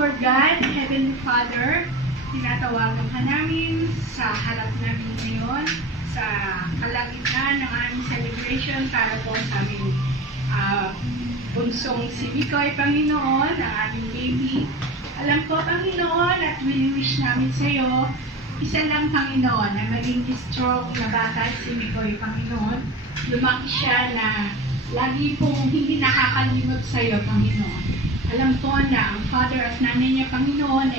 Lord God, Heavenly Father, tinatawagan ka namin sa harap namin ngayon, sa kalagitnaan ng aming celebration para po sa aming bunsong si Mikoy, Panginoon, ang aming baby. Alam ko, Panginoon, at wini-wish namin sa iyo, isa lang, Panginoon, na maging strong na bata si Mikoy, Panginoon. Lumaki siya na lagi pong hindi nakakalimot sa iyo, Panginoon. Alam ko na ang father at nanay niya, Panginoon,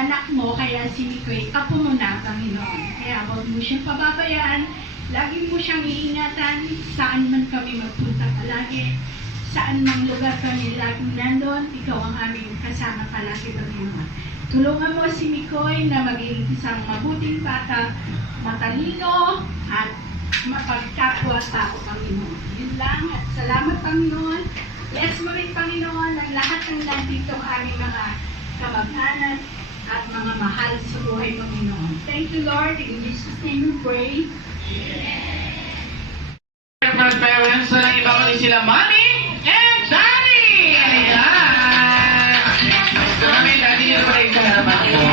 anak mo, kaya si Mikoy, kapo mo na, Panginoon. Kaya huwag mo siyang pababayaan, lagi mo siyang iingatan, saan man kami magpunta palagi, saan mang lugar kami laging nandun, ikaw ang aming kasama palagi, Panginoon. Tulungan mo si Mikoy na maging isang mabuting bata, matalino, at mapagkapwa-tao, Panginoon. Yun lang, at salamat, Panginoon. Bless mo rin, Panginoon, ang lahat ng nandito aming mga kamag-anak at mga mahal sa buhay, Panginoon. Thank you, Lord. In Jesus' name we pray. Parents, so lang iba ko din sila, Mommy and Daddy! Ayan! So, Mommy and Daddy, yun pa rin sa harapan ko.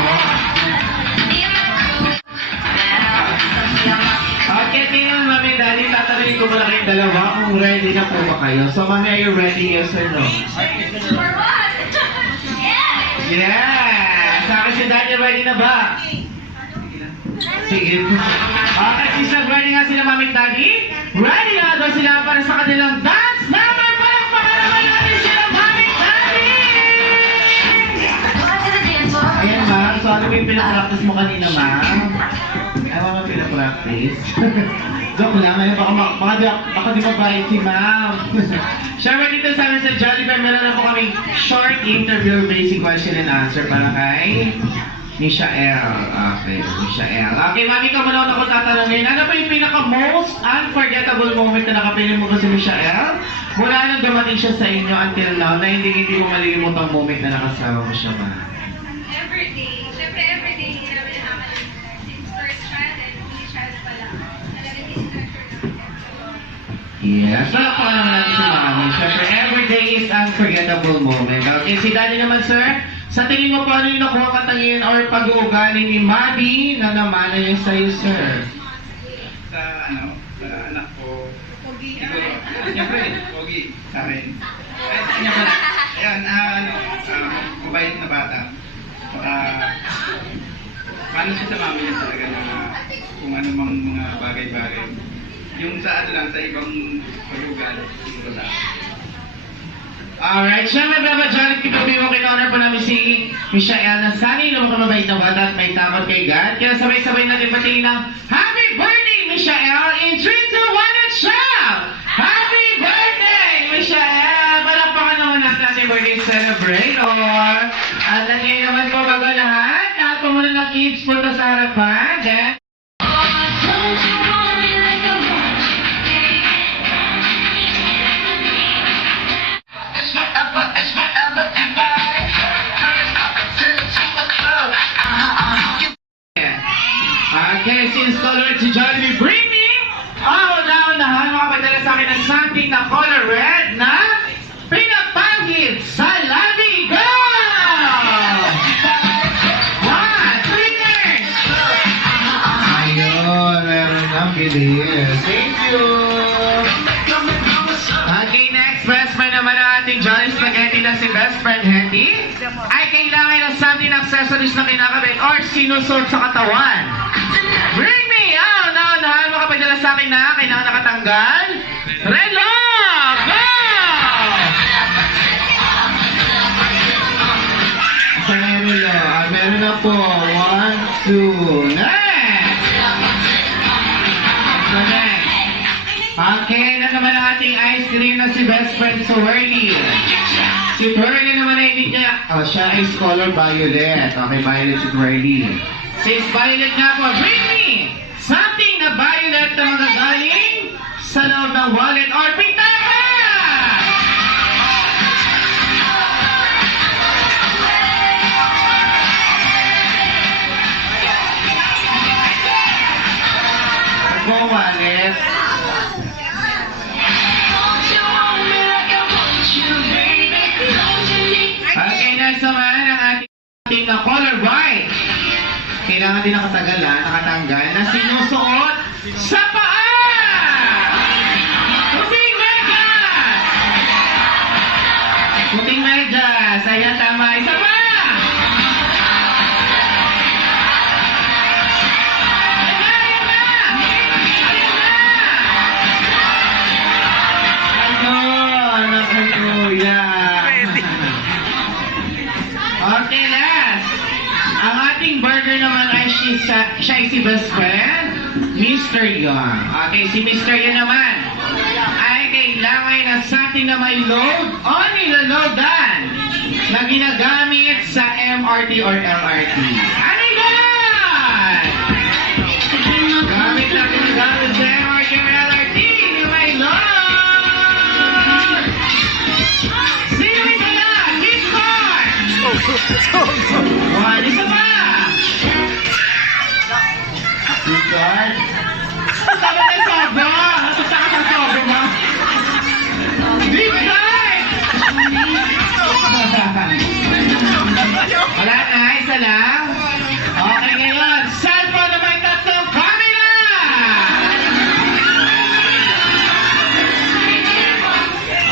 Okay, tingnan, Mommy and Daddy, tatanungin ko muna kayong dalawa kung ready na po ba kayo. So, Mommy, are you ready? Yes or no? For what? Yes! Yeah! Sa akin si Daddy, ready na ba? Sige po. Okay, sisters, ready nga sila, Mommy and Daddy? Ready na daw sila para sa kanilang dance number 5! Pakalaman natin sila, Mommy and Daddy! Ayan, ma'am. So, ano ba yung pinapractice mo kanina, ma'am? Ano ba pinapractice? Joke lang. Ayun, baka di mabait si ma'am. Siyempre, dito sa amin sa Jollibee, meron na po kaming short interview, basic question and answer para kay Michael. Okay, Michael. Okay, Mami, ikaw muna ako tatanungin. Ano ba yung pinaka-most unforgettable moment na nakapiling mo ko si Michael? Mula nang dumating siya sa inyo until now, na hindi mo malilimot ang moment na nakasama mo siya, Ma? Everyday. Siyempre, everyday namin naman since first child and only child pa lang. Talagang is-treasure namin. Yes. Palakpakan naman natin si Mami. Siyempre, everyday is unforgettable moment. Okay, si Daddy naman, sir. Sa tingin mo po, ano yung nakuha katangian or pag-uugali ni Maddie na namana niya sa'yo, sir? Sa anak ko, Pogi. siguro, siyempre, pogi sa akin. Siyempre, ayan, mabait na bata. Paano siya sa mami niya talaga na kung ano mang mga bagay-bagay. Yung sa lang, sa ibang pag-ugali, ito lang. Alright, syempre, Beba Jollibee, kipagbi mo kinonor po namin si Michael na sana yung mabait na bata at may takot kay God. Kaya sabay-sabay natin patingin ng Happy Birthday, Michael! In 3, 2, 1, and shout! Happy Birthday, Michael! Palakpakan naman natin ating birthday celebrator. At ngayon naman po bago lahat, lahat po muna ng kids punta sa harapan. Then, okay, since color si Jollibee, bring me na makapadala sa akin ng something na color red na pinapangit sa labi. Go! One, winners! Ayun, meron na bilis. Thank you! Okay, next best friend naman ng ating Johnny Spaghetti na si best friend Hetty ay kailangan ng something accessories na kinakabit or sinusot sa katawan. Bring me out! Naunahan makapagdala sa akin na kailangan nakatanggal. Relo! Go! Relo. Meron na po. 1, 2, next! So next. Okay, na naman ang ating ice cream na si best friend Swirly. Si Swirly naman ay hindi niya, siya ay color violet. Okay, violet si Swirly. Since violet nga po, bring me something na violet na mga galing sa loob ng wallet or pintana! Go wallet. Okay, next naman ang Team na color white. Kailangan din nakatanggal na sinusuot sa paa! Puting medyas! Puting medyas! Ayan, tama. Isa pa! Okay, last. Ang ating burger naman ay siya ay si best friend, Mr. Young. Okay, si Mr. Young naman ay kailangan na sa ating na may load o nilaloadan na ginagamit sa MRT or LRT. Ano yan? Gamit na ginagamit sa MRT or LRT na may load! Sino ito na? Gift card! One, isa pa! Gift card? Tama na sobra! Natuta ka sa sobra mo! Gift card! Wala na, isa lang. Okay, ngayon, cellphone na may tatlong camera!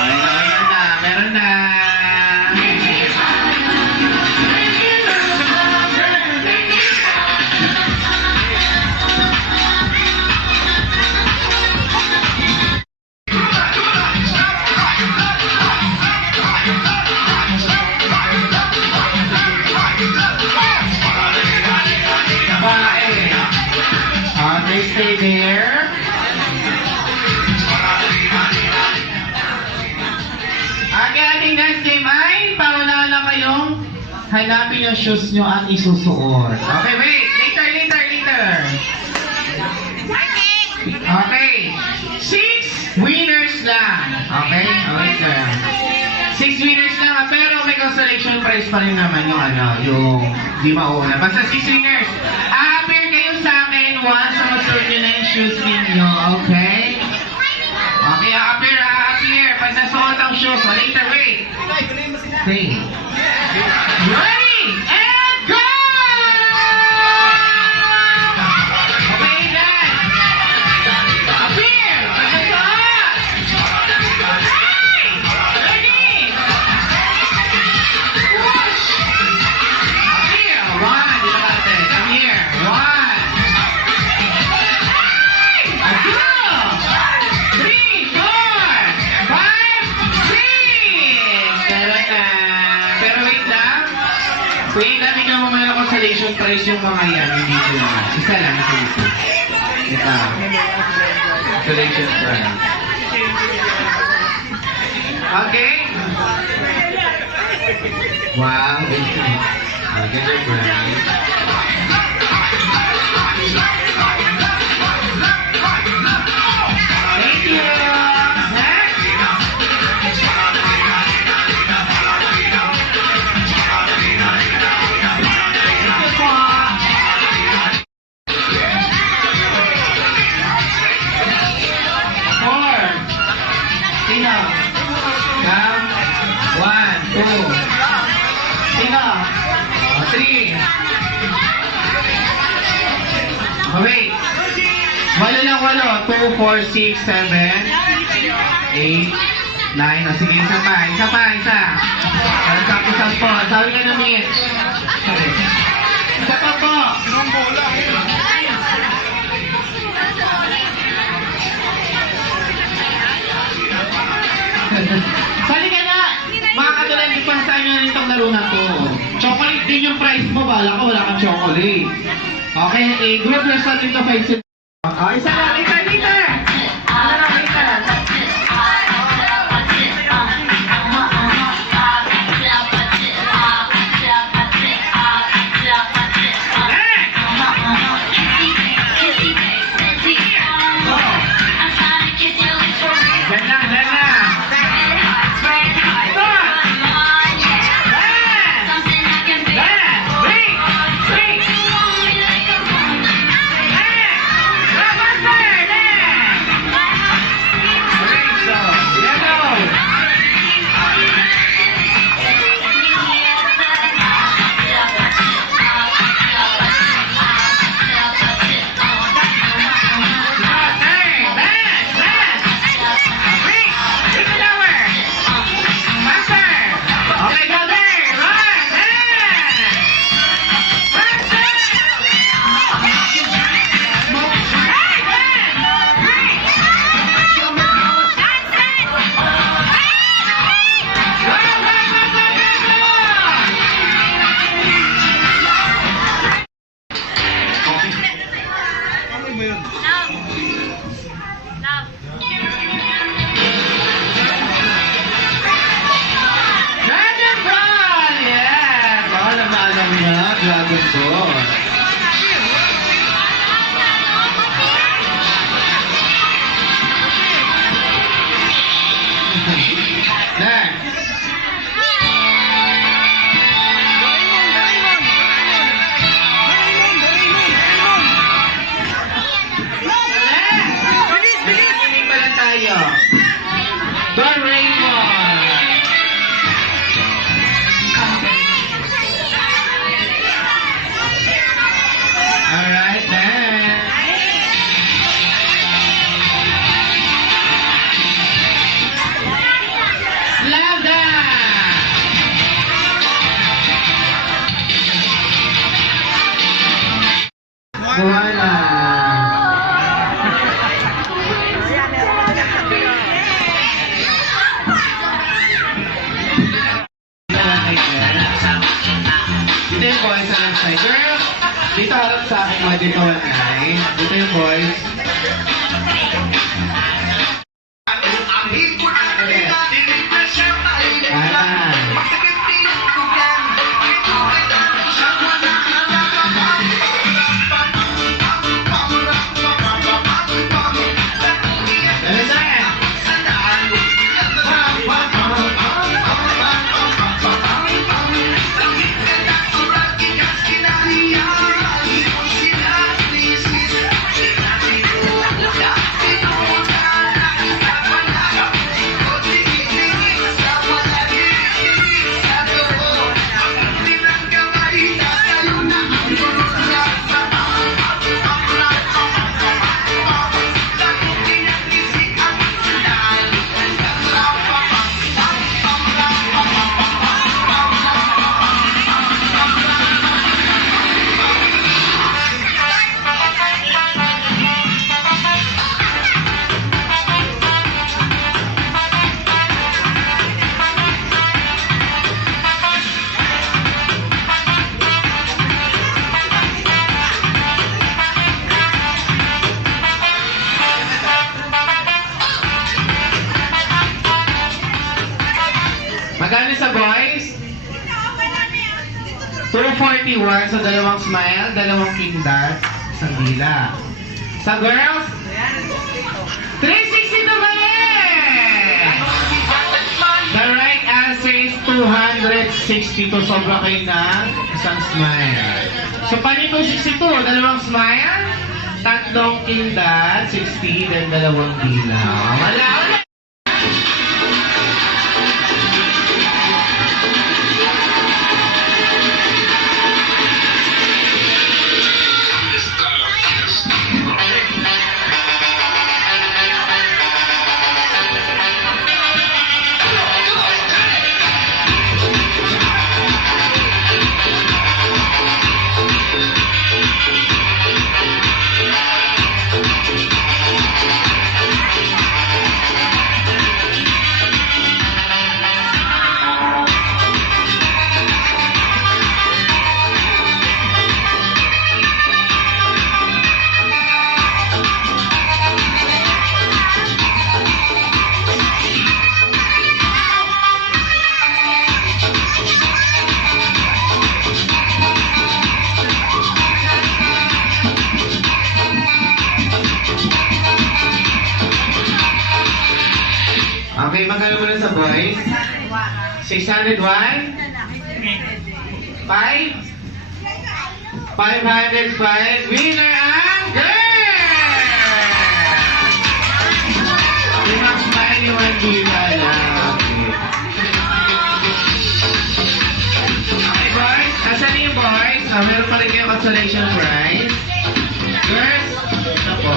Ayan na, meron na. Okay, stay there. Okay, ating next game ay paunahan na kayong hanapin yung shoes nyo at isusuot. Okay, wait. Later. Okay. 6 winners lang. Okay? Wait lang. 6 winners lang, pero may consolation prize pa rin naman yung di mauna. Basta 6 winners. Appear kayo sa akin once na masuot nyo na yung shoes ninyo. Okay? Okay, appear. Pag nasuot ang shoes, later, wait. Stay. Ready? And go! Okay, then. Appear! Pag nasuot! Hey! Ready? Push! Appear! 1, dito natin. Come here. 1. 2, 3, 4, 5, 6! Pero wait lang. Wait lang, ikaw mamaya ng consolation prize yung mga yan. Hindi ko na. Isa lang. Ito. Consolation prize. Okay? Wow. Ganda prize. Thank you. Next. Thank you po. Four. Sino? Come. 1, 2. Sino? 3. Oh, wait. 8 lang, 8. 2, 4, 6, 7, 8, 9. O sige, isa pa. Ano tapos 10? Sabi ka na, Mitch. Isa pa po. Sali ka na. Mga katulad, ipasahin nyo na rin itong laro na to. Chocolate din yung price mo. Bala ka, wala kang chocolate. Okay, group result ito 5 cents. Isa lang, later. Hey! Joanna. Dito yung boys sa left side. Girl, dito harap sa akin mga dito wanay. Dito yung boys. Ayan. Magkano sa boys? 241 sa dalawang smile, dalawang kindat, isang dila. Sa girls? 362 ba rin? The right answer is 262. Sobra kayo na isang smile. So, paano 262? Dalawang smile, tatlong kindat, 60, then dalawang dila. Wala. Okay, magkano muna sa boys? 601? 5? 505. Winner ang girl! Limang smile yung ang dila lang. Okay boys, asan yung boys? Meron pa rin kayong consolation prize. Girls, ito po.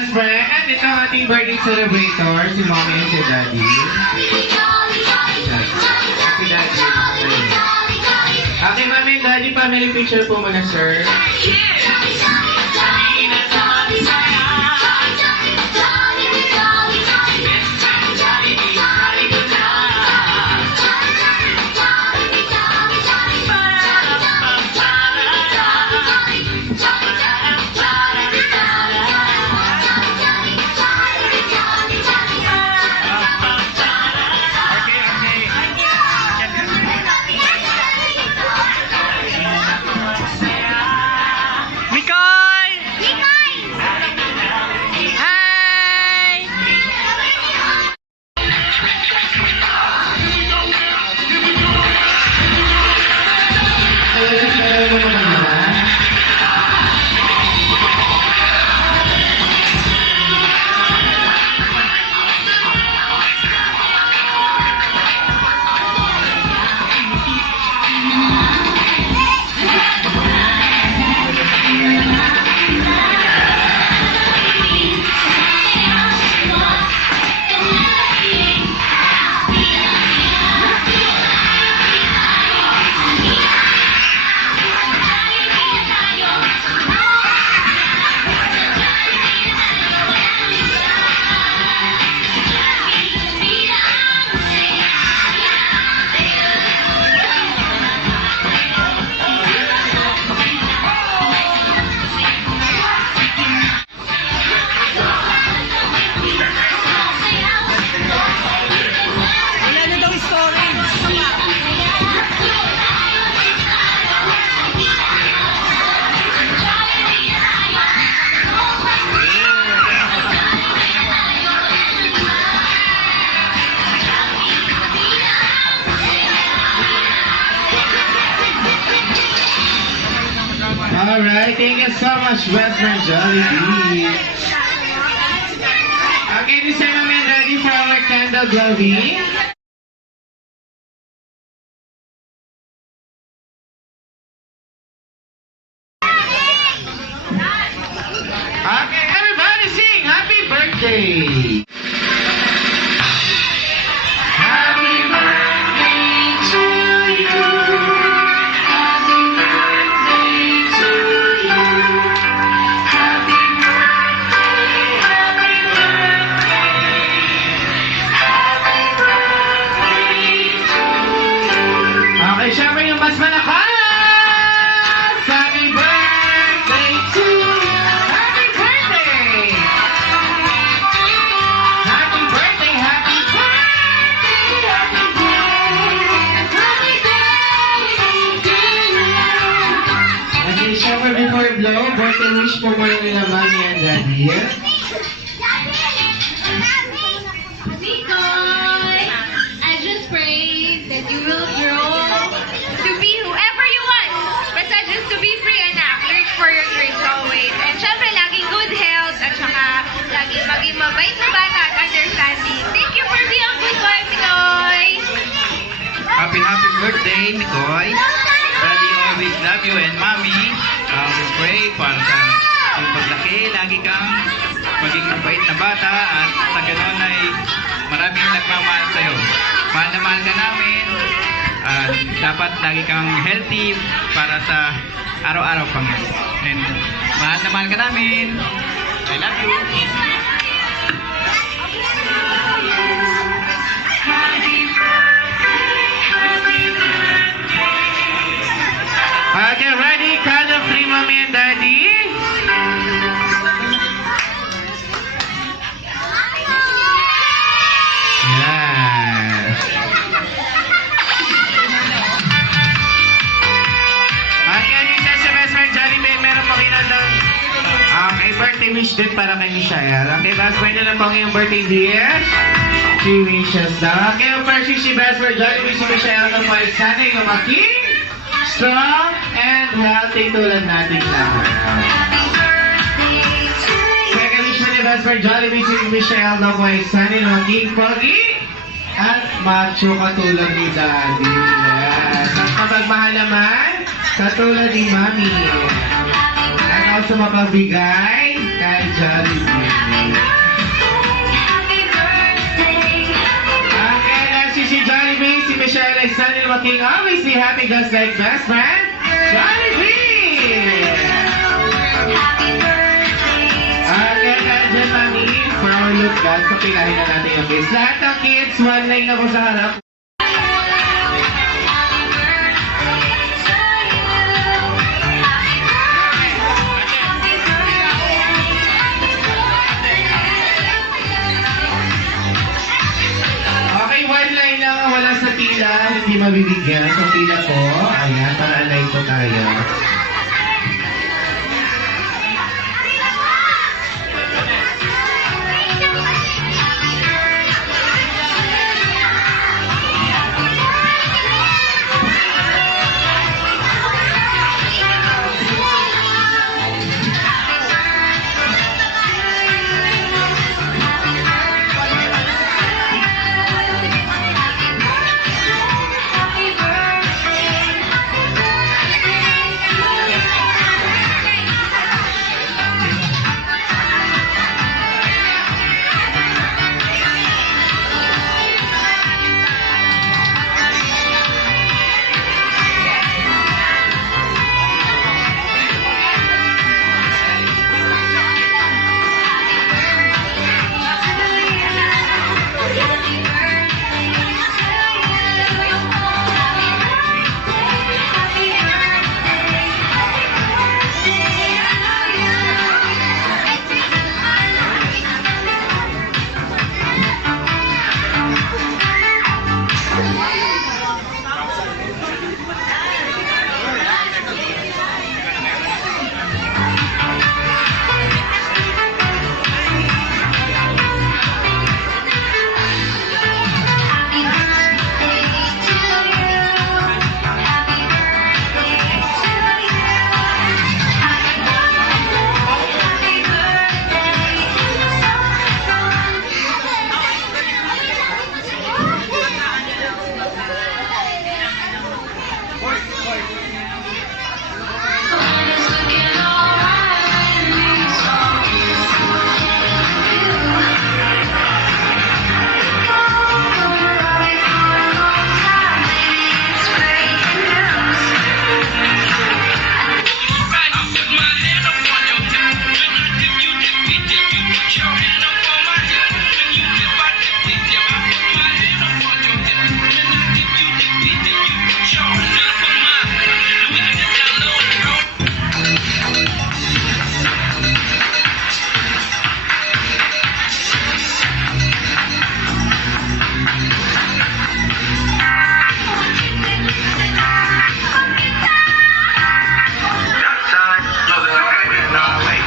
best friend. At ito ang ating birthday celebrator, si Mommy and si Daddy. Si Daddy. Okay, Mommy and Daddy, family picture po muna, sir. Alright, thank you so much, best friend Jollibee. Okay, this time I'm ready for our candle blowing. Okay, everybody sing happy birthday! Happy birthday to you. Happy birthday to you. Happy birthday, happy birthday. Happy birthday to you. Okay, syempre yung mas malakas! Happy birthday to you. Happy birthday! Happy birthday, happy birthday, happy birthday. Okay, syempre before blow, birthday wish po muna nila Mommy and Daddy. Nicoy, I just pray that you will grow to be whoever you want. Basta just to be free, anak. Reach for your dreams always. And syempre, laging good health at saka laging maging mabait na bata at understanding. Thank you for being a good wife, Nicoy. Happy birthday, Nicoy. Daddy always love you and Mommy. We pray para sa iyong paglaki. Lagi kang maging mabait na bata at sa ganoon ay maraming nagmamahal sa'yo. Mahal na mahal ka namin. At dapat lagi kang healthy para sa araw-araw pang and mahal na mahal ka namin. I love you. Okay, ready? Count of three, Mommy and Daddy. Yes. Okay, dito sa best friend Jollibee, meron po kinandang birthday wish din para kay Michelle. Okay, best friend na lang po ang iyong birthday dear. 3 wishes daw. Okay, ang first wish si best friend Jollibee si Michelle na po ay sana yung lumaki, strong, and healthy tulad natin lahat. Second wish ni best friend Jollibee si Michelle na po ay sana yung maging pogi at macho katulad ni Daddy. Yes. At kapagmahal naman, katulad ni Mommy. At also mapabigay Kay Jollibee. Si Jollibee, si Michelle ay Sunny Joaquin. Obviously, happy just like best friend, Jollibee! Kaya dyan, mami, power look guys. So, pilahin na natin yung face. Lahat ng kids, one line ako sa harap. Okay, one line lang, wala sa pila, hindi mabibigyan. So, pila po, ayan, para align po tayo.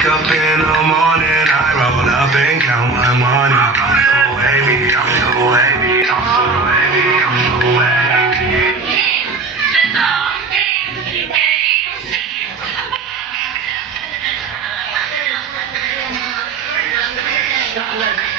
Up in the morning, I roll up and count my money. I'm so wavy, I'm so wavy, I'm so wavy, I'm so wavy.